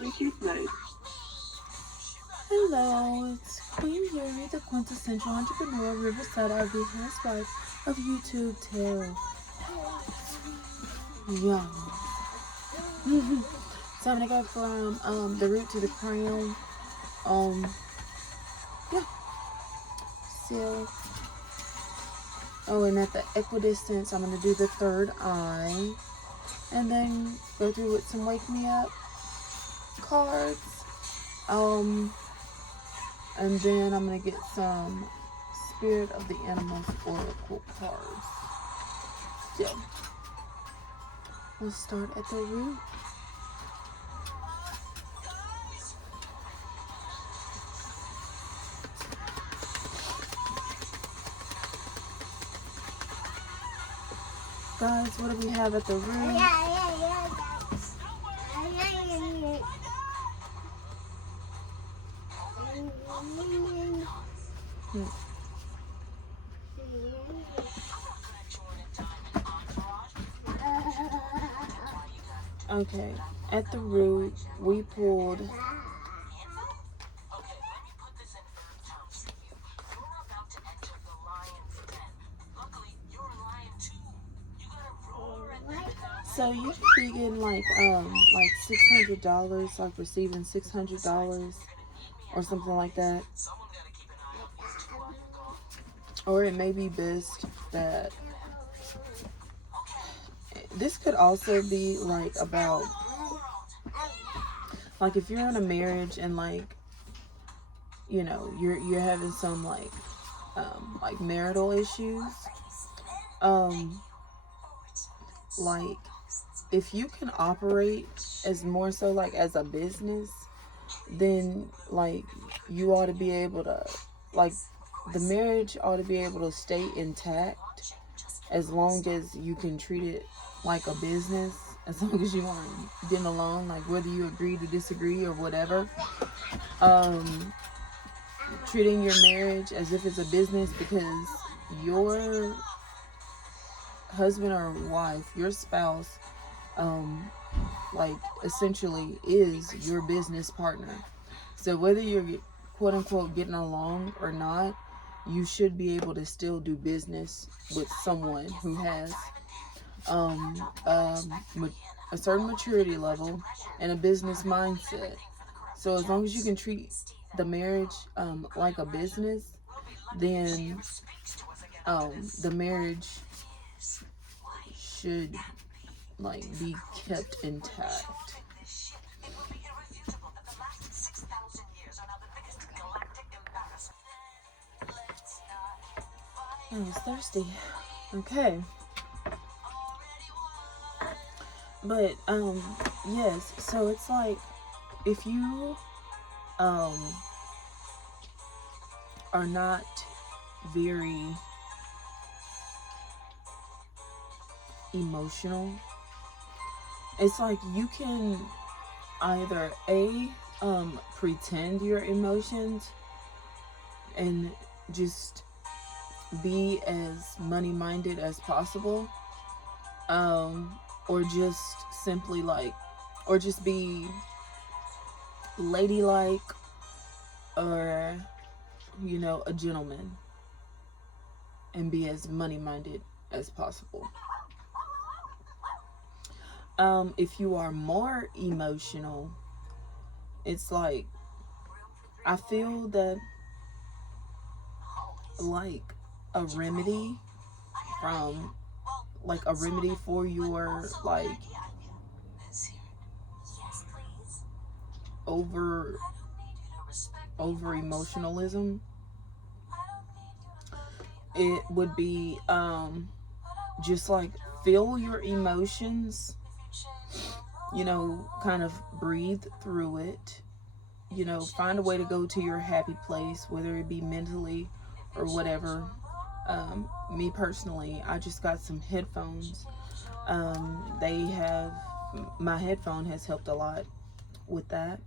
Repeat mode. Hello, it's Queen Yuri, the quintessential entrepreneur, Riverside RV housewife of YouTube Tale. Yeah. So I'm gonna go from the root to the crown. Yeah. So, and at the equidistance, I'm gonna do the third eye, and then go through with some wake me up cards. And then I'm gonna get some Spirit of the Animals Oracle cards. So, we'll start at the root. Guys, what do we have at the root? Okay, at the root, we pulled so you should be getting like $600, like receiving $600 or something like that. Or it may be best that this could also be like about, like if you're in a marriage and like, you know, you're having some like marital issues, like if you can operate as more so like as a business, then like you ought to be able to, like the marriage ought to be able to stay intact as long as you can treat it like a business, as long as you are getting along, like whether you agree to disagree or whatever. Treating your marriage as if it's a business, because your husband or wife, your spouse, like essentially is your business partner. So whether you're quote unquote getting along or not, you should be able to still do business with someone who has a certain maturity level and a business mindset. So as long as you can treat the marriage like a business, then the marriage should like be kept intact. I was thirsty. Okay. But yes, so it's like if you are not very emotional, it's like you can either pretend your emotions and just be as money-minded as possible, or just simply like, or just be ladylike, or you know, a gentleman, and be as money-minded as possible. If you are more emotional, it's like, I feel that like a remedy for your like over emotionalism, it would be just like feel your emotions, you know, kind of breathe through it, you know, find a way to go to your happy place, whether it be mentally or whatever. Me personally, I just got some headphones. My headphone has helped a lot with that.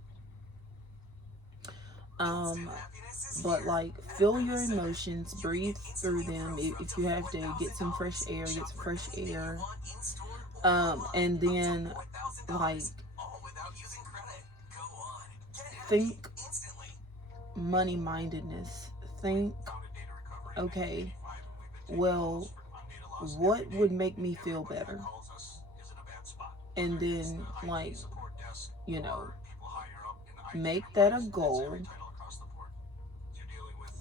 But like, feel your emotions, breathe through them. If you have to get some fresh air, get some fresh air. And then like think money mindedness. Think, okay, well, what would make me feel better? And then, like, you know, make that a goal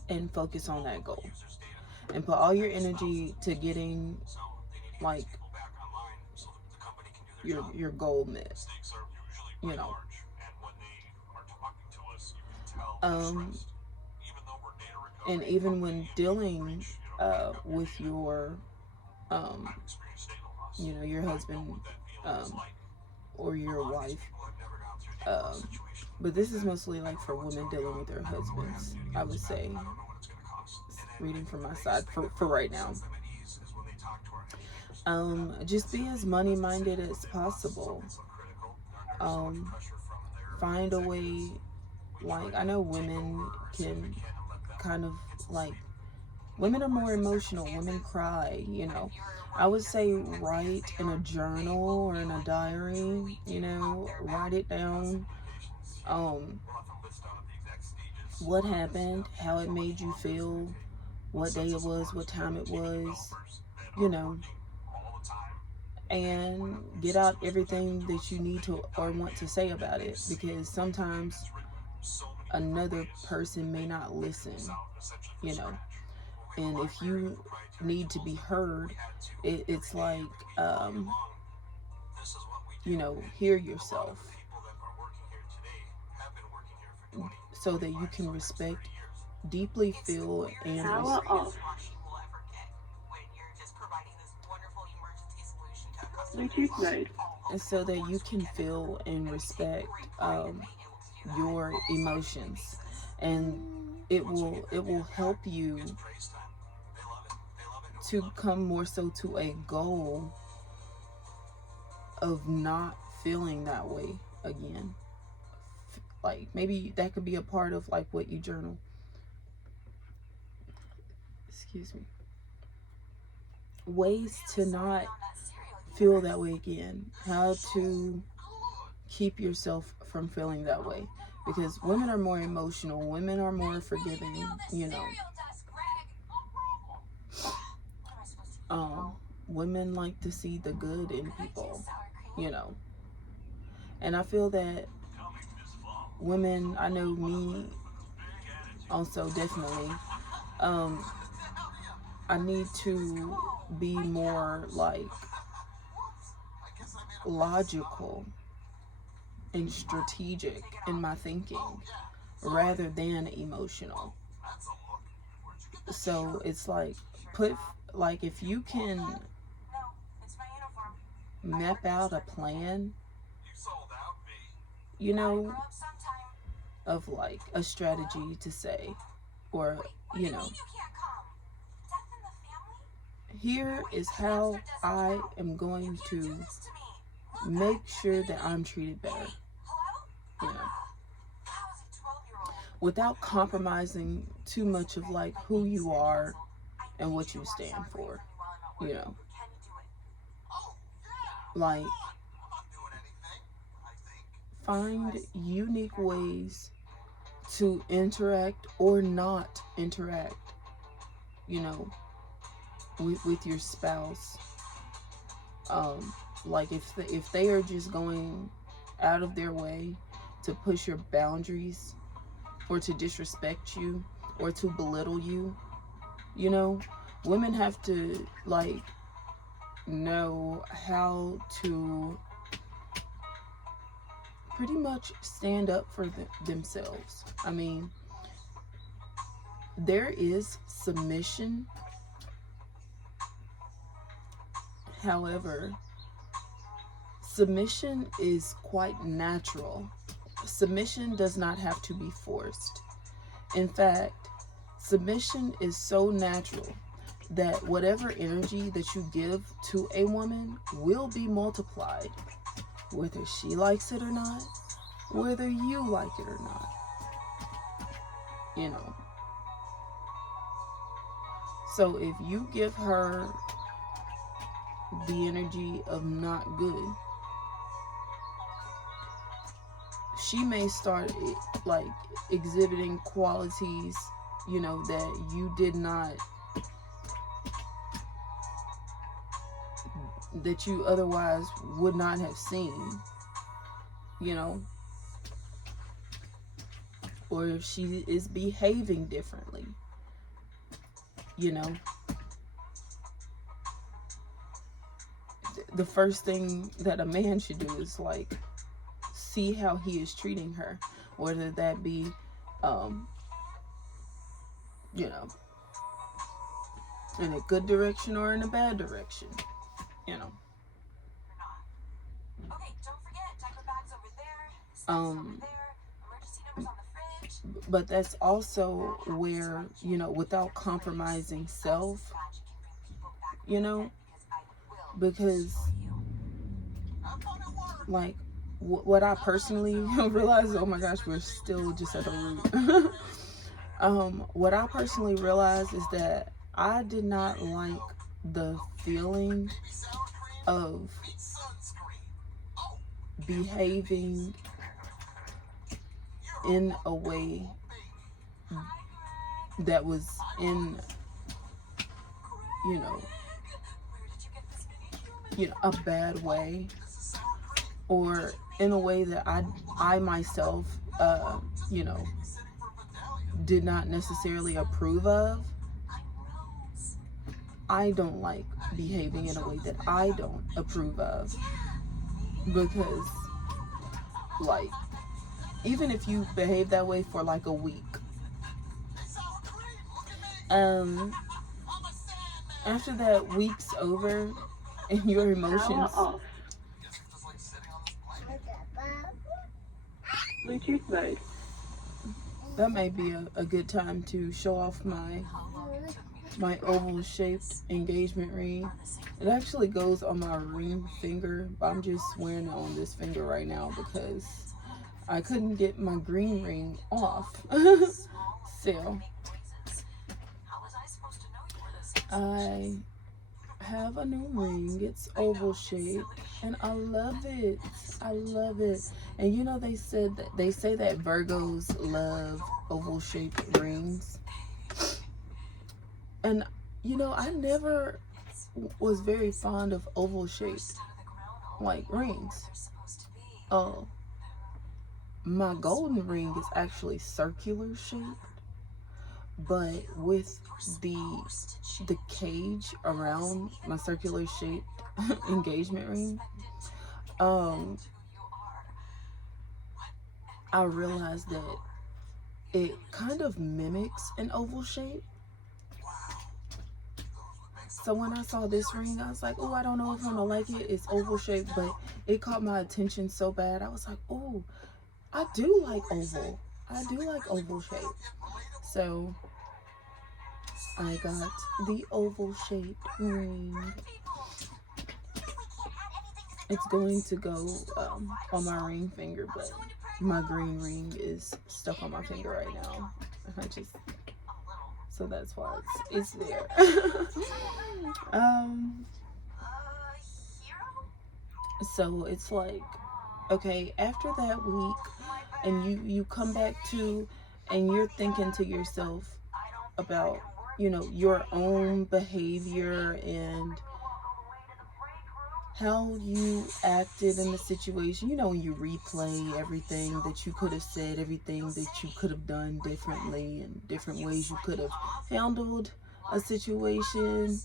and focus on that goal. And put all your energy to getting, like, your goal met. You know. And even when dealing with your your husband or your wife, but this is mostly like for women dealing with their husbands, I would say, reading from my side for right now. Just be as money minded as possible. Find a way, like, I know women can kind of, like, women are more emotional. Women cry, you know. I would say write in a journal or in a diary, you know, write it down. What happened, how it made you feel, what day it was, what time it was, you know, and get out everything that you need to or want to say about it, because sometimes another person may not listen, you know. And if you need to be heard, it's like, you know, hear yourself so that you can respect, deeply feel, and respect. And so that you can feel and respect your emotions, and it will help you to come more so to a goal of not feeling that way again. Like, maybe that could be a part of, like, what you journal. Excuse me. Ways to not feel that way again. How to keep yourself from feeling that way. Because women are more emotional. Women are more forgiving, you know. Women like to see the good in people, you know. And I feel that women, I know me also, definitely, I need to be more, like, logical and strategic in my thinking rather than emotional. So it's like, if you can map out a plan, you know, of, like, a strategy to say, or, you know, here is how I am going to make sure that I'm treated better, you know, without compromising too much of, like, who you are and what you stand for, you know. Like, find unique ways to interact or not interact, you know, with your spouse. Like, if they are just going out of their way to push your boundaries, or to disrespect you, or to belittle you, you know, women have to, like, know how to pretty much stand up for themselves. I mean, there is submission. However, submission is quite natural. Submission does not have to be forced. In fact, submission is so natural that whatever energy that you give to a woman will be multiplied, whether she likes it or not, whether you like it or not, you know. So if you give her the energy of not good, she may start like exhibiting qualities, you know, that you did not, that you otherwise would not have seen, you know, or if she is behaving differently, you know, the first thing that a man should do is like see how he is treating her, whether that be, you know, in a good direction or in a bad direction, you know. But that's also where, you know, without compromising self, you know, because like what I personally realized, oh my gosh, we're still just at the root. What I personally realized is that I did not like the feeling of behaving in a way that was in, you know, a bad way, or in a way that I myself, you know, did not necessarily approve of. I don't like behaving in a way that I don't approve of, because like, even if you behave that way for like a week, after that week's over and your emotions, Bluetooth mode. That may be a good time to show off my oval shaped engagement ring. It actually goes on my ring finger, but I'm just wearing it on this finger right now because I couldn't get my green ring off. So I have a new ring. It's oval shaped and I love it. I love it. And you know, they say that Virgos love oval shaped rings. And you know, I never was very fond of oval shaped like rings. Oh, my golden ring is actually circular shaped, but with the cage around my circular shaped engagement ring, I realized that it kind of mimics an oval shape. So when I saw this ring, I was like, oh, I don't know if I'm gonna like it. It's oval shaped, but it caught my attention so bad. I was like, oh, I do like oval. I do like oval shape. So I got the oval shaped ring. It's going to go on my ring finger, but my green ring is stuck on my finger right now. So that's why it's there. So it's like, okay, after that week, and you come back to, and you're thinking to yourself about, you know, your own behavior and how you acted in the situation. You know, when you replay everything that you could have said, everything that you could have done differently, and different ways you could have handled a situation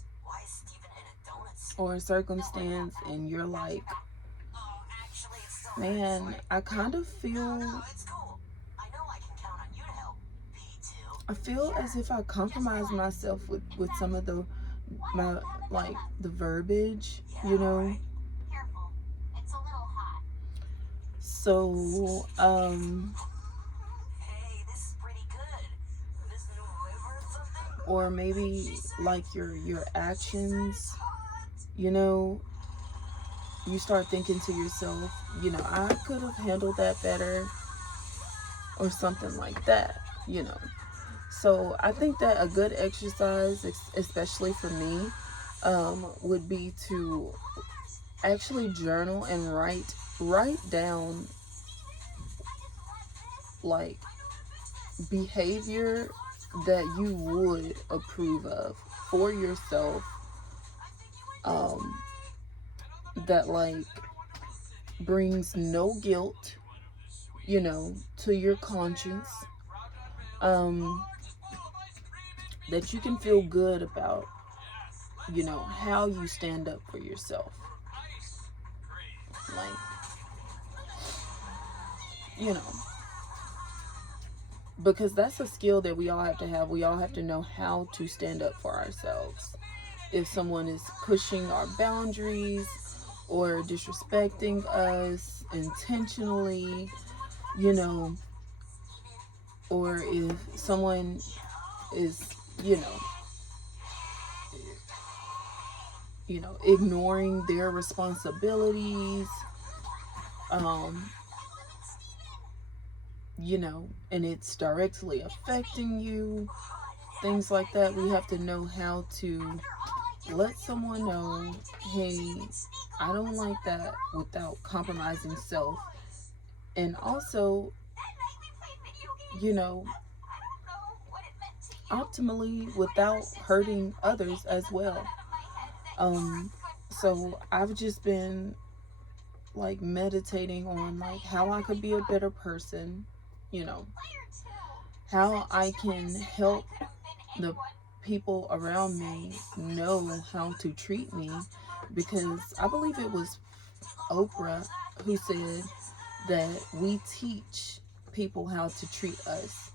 or a circumstance, and you're like, man, I kind of feel, as if I compromised myself with some of the verbiage, you know. So or maybe like your actions, you know, you start thinking to yourself, you know, I could have handled that better, or something like that, you know. So I think that a good exercise, especially for me, would be to actually journal and write down like behavior that you would approve of for yourself, that like brings no guilt, you know, to your conscience, that you can feel good about, you know, how you stand up for yourself. Like, you know, because that's a skill that we all have to have. We all have to know how to stand up for ourselves. If someone is pushing our boundaries or disrespecting us intentionally, you know, or if someone is, you know, ignoring their responsibilities, you know, and it's directly affecting you, things like that. We have to know how to let someone know, hey, I don't like that, without compromising self. And also, you know, optimally without hurting others as well. So I've just been like meditating on like how I could be a better person, you know, how I can help the people around me know how to treat me, because I believe it was Oprah who said that we teach people how to treat us.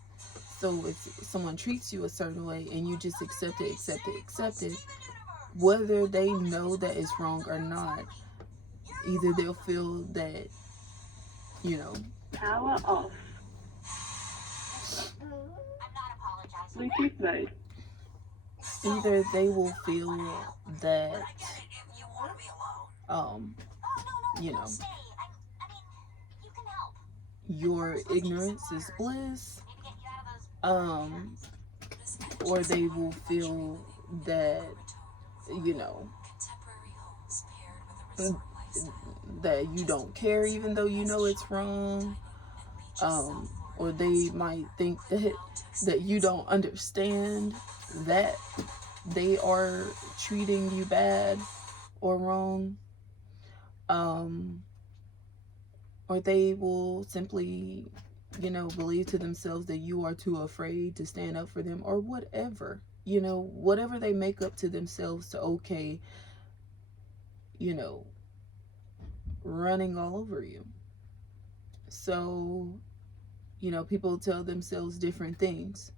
So if someone treats you a certain way and you just accept it, whether they know that it's wrong or not, either they'll feel that, you know, power off. Bluetooth mode. either they will feel that, you know, your ignorance is bliss, or they will feel that, you know, that you don't care even though you know it's wrong, or they might think that you don't understand that they are treating you bad or wrong, or they will simply, you know, believe to themselves that you are too afraid to stand up for them, or whatever, you know, whatever they make up to themselves to okay, you know, running all over you. So, you know, people tell themselves different things,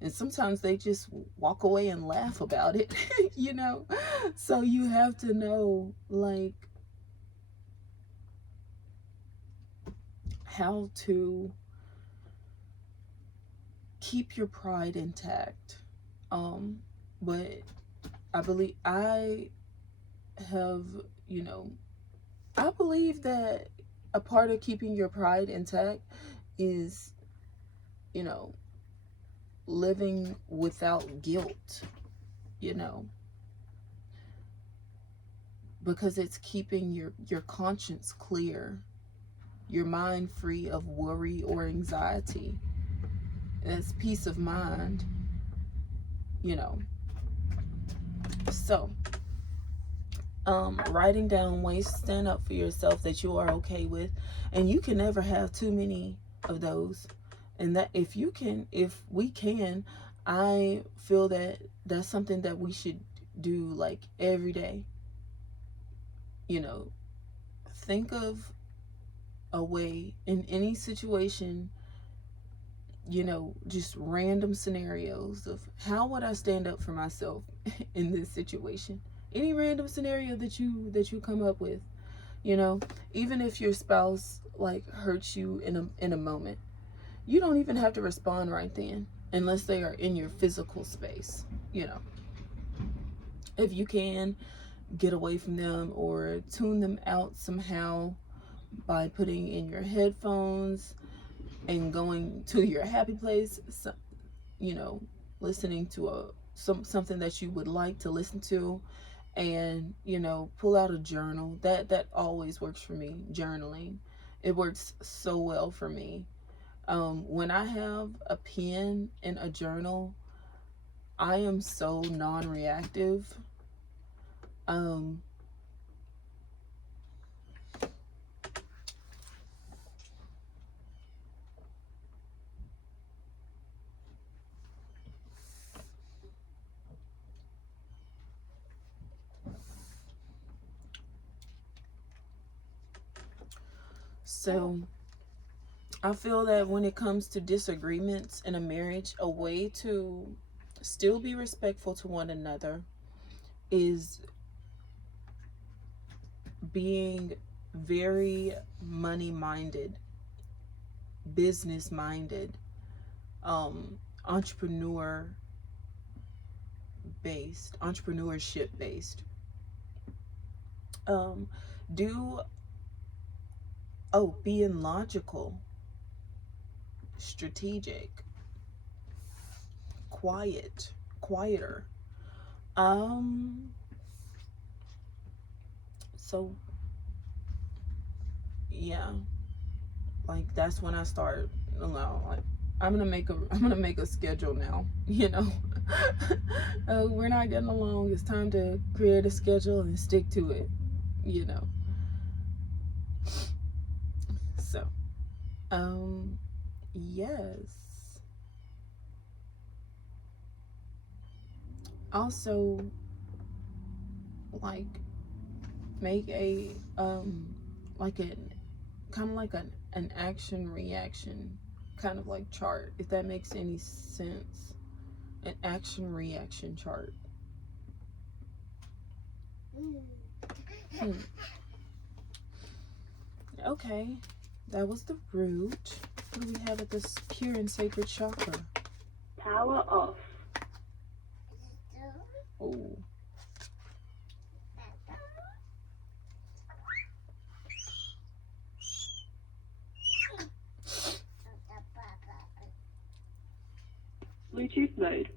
and sometimes they just walk away and laugh about it, you know. So you have to know like how to keep your pride intact. But I believe I have, you know, I believe that a part of keeping your pride intact is, you know, living without guilt, you know, because it's keeping your conscience clear, your mind free of worry or anxiety. It's peace of mind, you know. So, writing down ways to stand up for yourself that you are okay with, and you can never have too many of those. And that if we can, I feel that that's something that we should do like every day. You know, think of a way in any situation, you know, just random scenarios of how would I stand up for myself in this situation. Any random scenario that you come up with, you know, even if your spouse like hurts you in a moment, you don't even have to respond right then unless they are in your physical space, you know. If you can get away from them or tune them out somehow by putting in your headphones and going to your happy place, you know, listening to something that you would like to listen to, and you know, pull out a journal. That always works for me. Journaling, it works so well for me. When I have a pen and a journal, I am so non-reactive. Um, so I feel that when it comes to disagreements in a marriage, a way to still be respectful to one another is being very money minded, business minded, entrepreneurship based. Um, do being logical, strategic, quieter. Um, so yeah, like that's when I start. Like, I'm gonna make a schedule now. We're not getting along. It's time to create a schedule and stick to it. You know. So, yes. Also, like, make a like a kind of like an action reaction kind of like chart, if that makes any sense. An action reaction chart. Okay, that was the root. What do we have at this pure and sacred chakra? Power off. Oh. Bluetooth mode.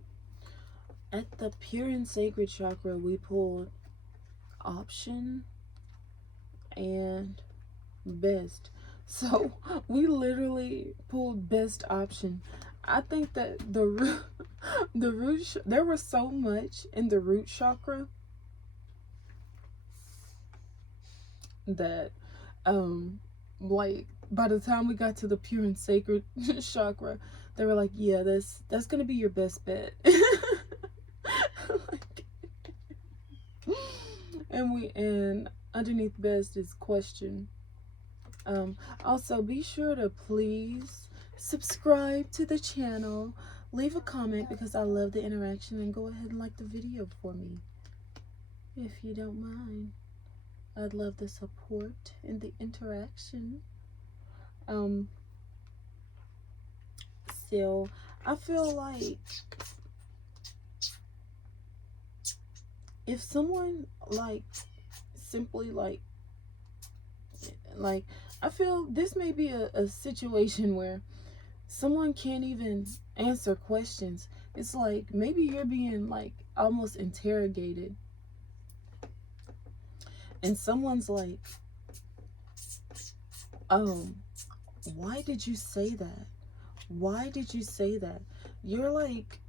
At the pure and sacred chakra, we pulled option and best. So we literally pulled best option. I think that the root there was so much in the root chakra that like by the time we got to the pure and sacred chakra, they were like, yeah, that's gonna be your best bet. Like, and underneath best is question. Also, be sure to please subscribe to the channel, leave a comment because I love the interaction, and go ahead and like the video for me if you don't mind. I'd love the support and the interaction. So I feel like if someone like simply like I feel this may be a situation where someone can't even answer questions. It's like maybe you're being like almost interrogated, and someone's like, why did you say that? Why did you say that? You're like,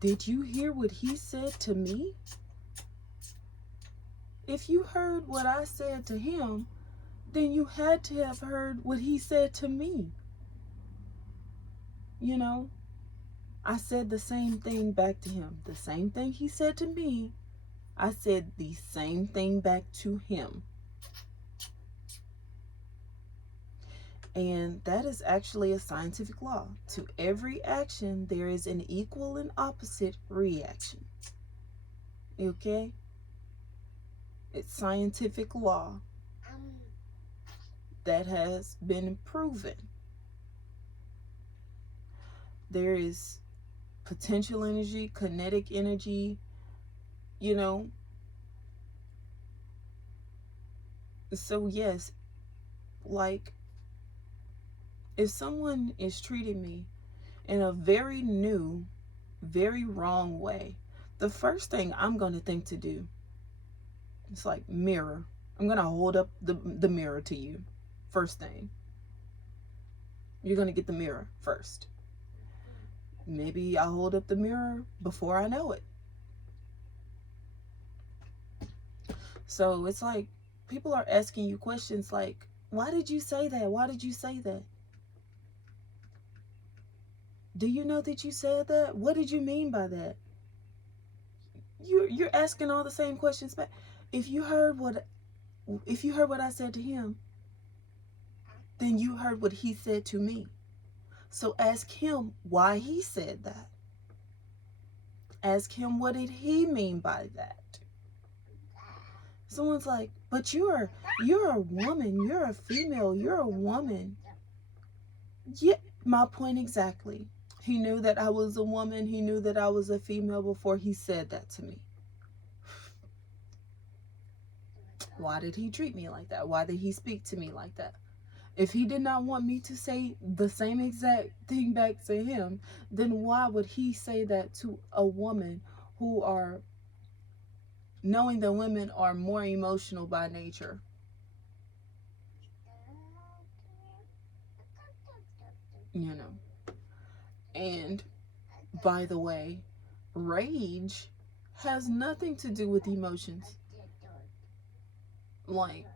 did you hear what he said to me? If you heard what I said to him, then you had to have heard what he said to me. You know, I said the same thing back to him. The same thing he said to me, I said the same thing back to him. And that is actually a scientific law. To every action, there is an equal and opposite reaction. Okay? It's scientific law that has been proven. There is potential energy, kinetic energy, you know. So yes, like if someone is treating me in a very new, very wrong way, the first thing I'm going to think to do, it's like mirror. I'm going to hold up the mirror to you. First thing. You're going to get the mirror first. Maybe I'll hold up the mirror before I know it. So it's like people are asking you questions like, why did you say that? Why did you say that? Do you know that you said that? What did you mean by that? You're asking all the same questions back. If you heard what I said to him, then you heard what he said to me. So ask him why he said that. Ask him what did he mean by that. Someone's like, but you're a woman, you're a female, you're a woman. Yeah, my point exactly. He knew that I was a woman, he knew that I was a female before he said that to me. Why did he treat me like that? Why did he speak to me like that? If he did not want me to say the same exact thing back to him, then why would he say that to a woman who are, knowing that women are more emotional by nature? You know. And by the way, rage has nothing to do with emotions. Like,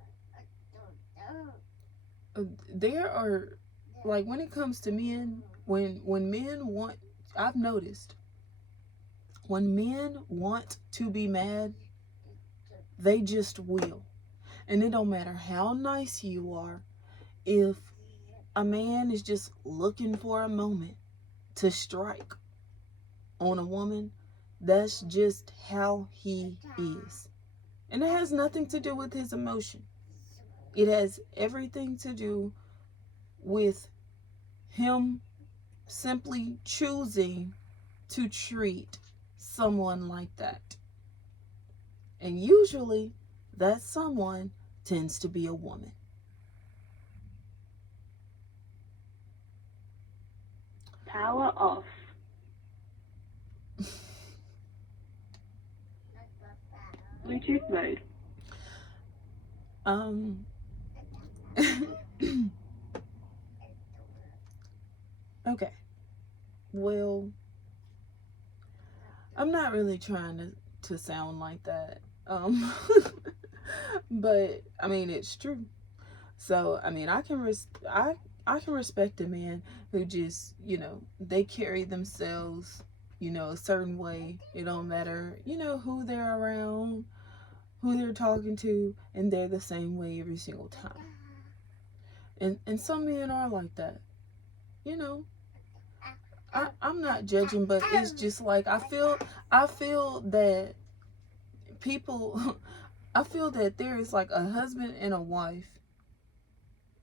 there are, like, when it comes to men, when men want, I've noticed, when men want to be mad, they just will. And it don't matter how nice you are, if a man is just looking for a moment to strike on a woman, that's just how he is. And it has nothing to do with his emotion. It has everything to do with him simply choosing to treat someone like that. And usually that someone tends to be a woman. Power off. Bluetooth mode. Okay. Well, I'm not really trying to sound like that. But I mean, it's true. So I mean, I can respect a man who just, they carry themselves, a certain way. It don't matter, who they're around, who they're talking to, and they're the same way every single time. And some men are like that. I'm not judging, but it's just like I feel that people I feel that there is like a husband and a wife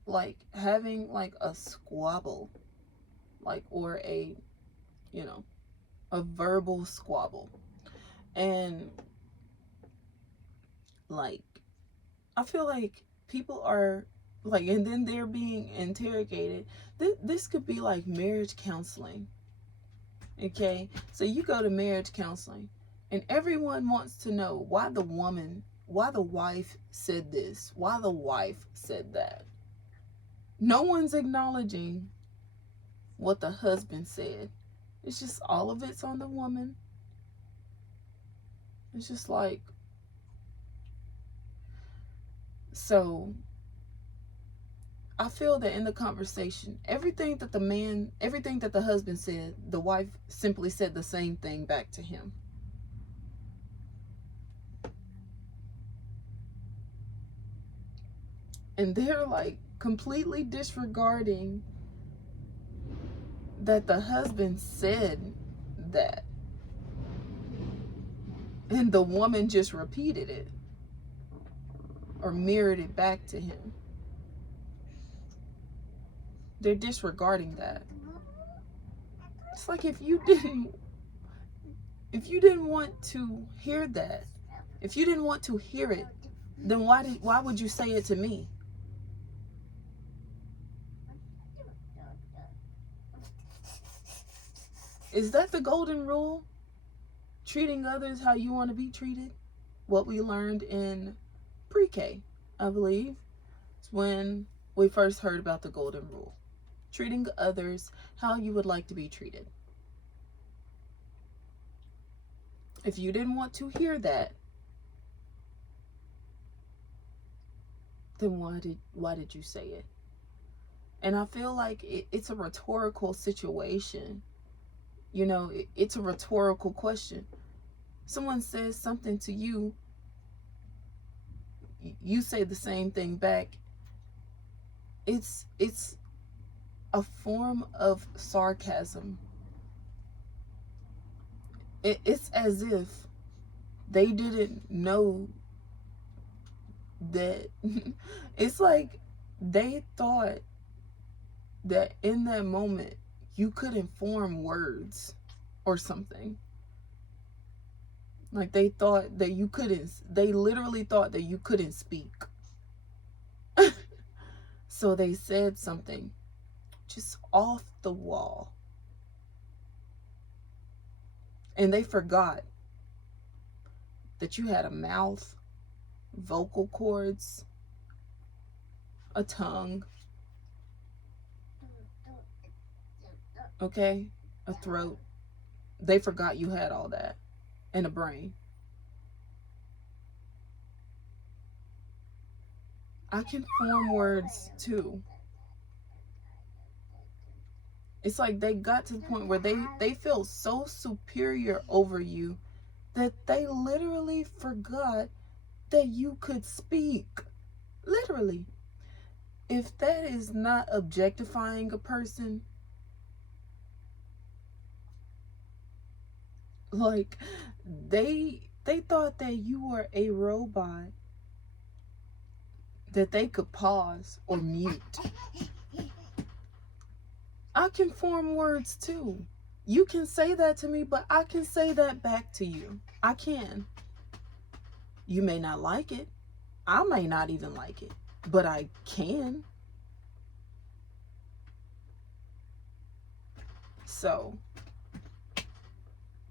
like having like a squabble, like, or a verbal squabble. And like I feel like people are like, and then they're being interrogated. This could be like marriage counseling. Okay, so you go to marriage counseling and everyone wants to know why the wife said this, why the wife said that. No one's acknowledging what the husband said. It's just all of it's on the woman. It's just like, so I feel that in the conversation, everything that the husband said, the wife simply said the same thing back to him. And they're like completely disregarding that the husband said that. And the woman just repeated it or mirrored it back to him. They're disregarding that. It's like if you didn't want to hear that, if you didn't want to hear it, then why would you say it to me? Is that the golden rule? Treating others how you want to be treated? What we learned in pre-K, I believe, is when we first heard about the golden rule. treating others how you would like to be treated. If you didn't want to hear that, then why did you say it? And I feel like it's a rhetorical situation. You know, it's a rhetorical question. Someone says something to you, you say the same thing back. It's a form of sarcasm. It's as if they didn't know that. It's like they thought that in that moment you couldn't form words or something. Like they thought that you couldn't, they literally thought that you couldn't speak. So they said something just off the wall. And they forgot that you had a mouth, vocal cords, a tongue, okay, a throat. They forgot you had all that, and a brain. I can form words too. It's like they got to the point where they felt so superior over you that they literally forgot that you could speak. Literally. If that is not objectifying a person, like they thought that you were a robot, that they could pause or mute. I can form words too. You can say that to me, but I can say that back to you. I can. You may not like it. I may not even like it, but I can. So,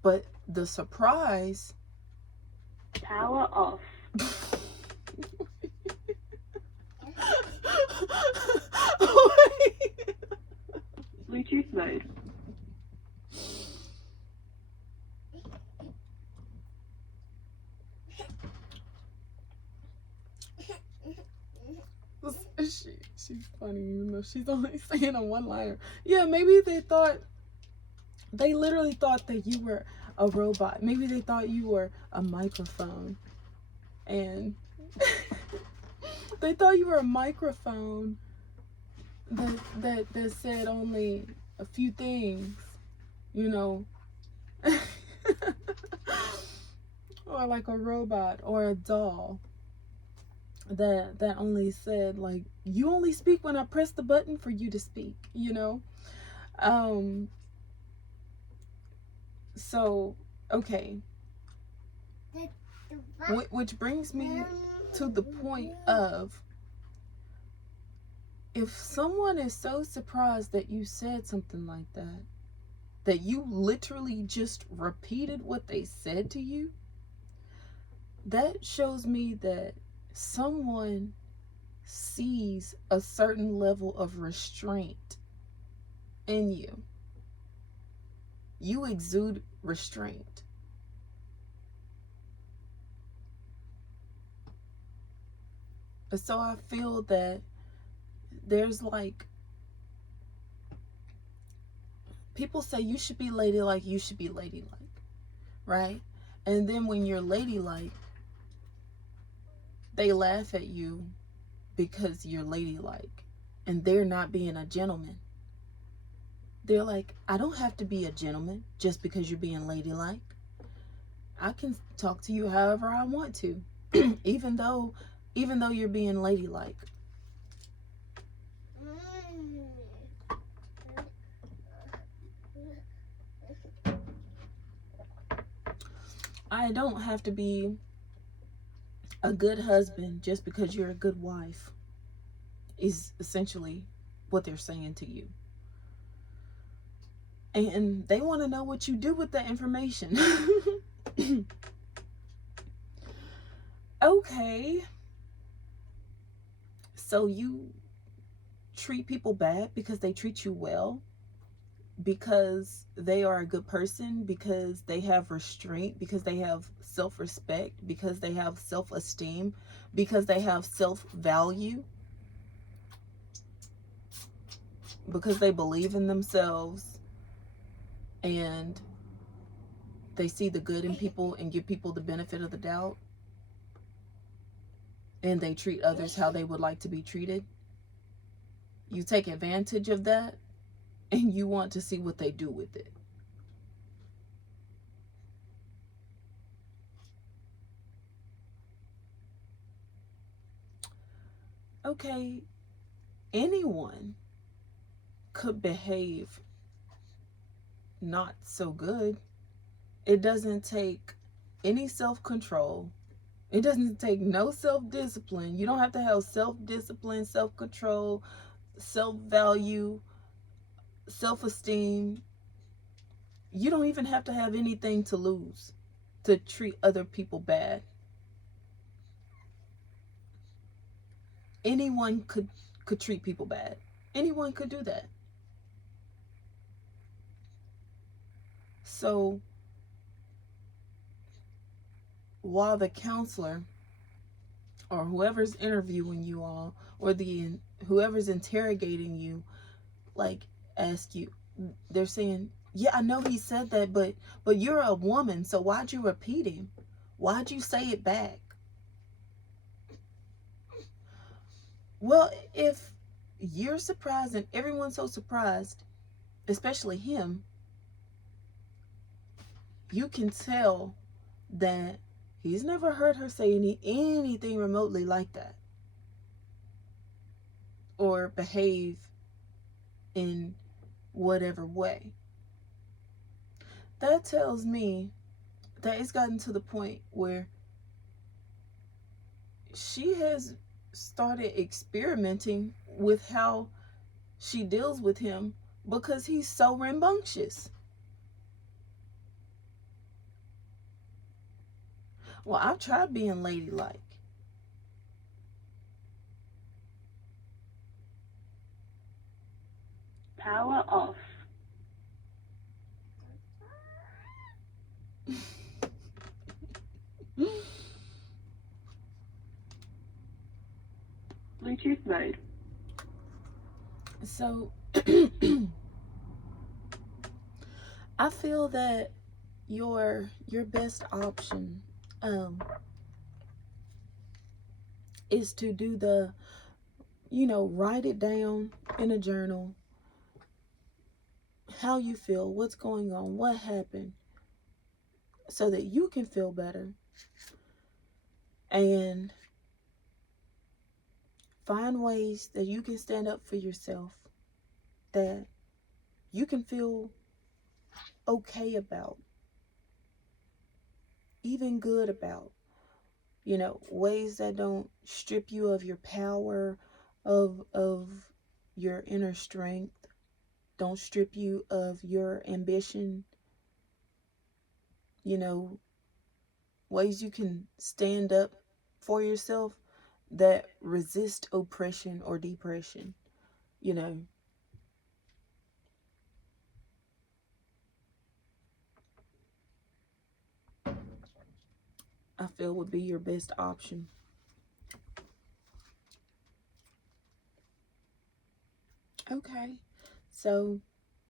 but the surprise. Power off. Bluetooth mode. She's funny, even though she's only saying a one-liner. Yeah, maybe they literally thought that you were a robot. Maybe they thought you were a microphone. And they thought you were a microphone that said only a few things, you know. Or like a robot or a doll that only said, like, you only speak when I press the button for you to speak, you know. So okay, which brings me to the point of, if someone is so surprised that you said something like that, that you literally just repeated what they said to you, that shows me that someone sees a certain level of restraint in you. You exude restraint. So I feel that there's like, people say you should be ladylike, you should be ladylike, right? And then when you're ladylike, they laugh at you because you're ladylike and they're not being a gentleman. They're like, I don't have to be a gentleman just because you're being ladylike. I can talk to you however I want to, even though you're being ladylike. I don't have to be a good husband just because you're a good wife, is essentially what they're saying to you. And they want to know what you do with that information. Okay. So you treat people bad because they treat you well, because they are a good person, because they have restraint, because they have self-respect, because they have self-esteem, because they have self-value, because they believe in themselves, and they see the good in people and give people the benefit of the doubt, and they treat others how they would like to be treated. You take advantage of that, and you want to see what they do with it. Okay, anyone could behave not so good. It doesn't take any self-control. It doesn't take no self-discipline. You don't have to have self-discipline, self-control, self-value, self-esteem. You don't even have to have anything to lose to treat other people bad. Anyone could treat people bad. Anyone could do that. So while the counselor or whoever's interviewing you all, or whoever's interrogating you, like, ask you, they're saying, yeah, I know he said that, but you're a woman, so why'd you repeat him? Why'd you say it back? Well, if you're surprised and everyone's so surprised, especially him, you can tell that he's never heard her say anything remotely like that, or behave in whatever way. That tells me that it's gotten to the point where she has started experimenting with how she deals with him, because he's so rambunctious. Well, I've tried being ladylike. Power off. Bluetooth mode. So I feel that your best option is to do the, write it down in a journal, how you feel, what's going on, what happened, so that you can feel better, and find ways that you can stand up for yourself, that you can feel okay about, even good about, ways that don't strip you of your power, of your inner strength, don't strip you of your ambition, ways you can stand up for yourself that resist oppression or depression, I feel would be your best option. Okay, so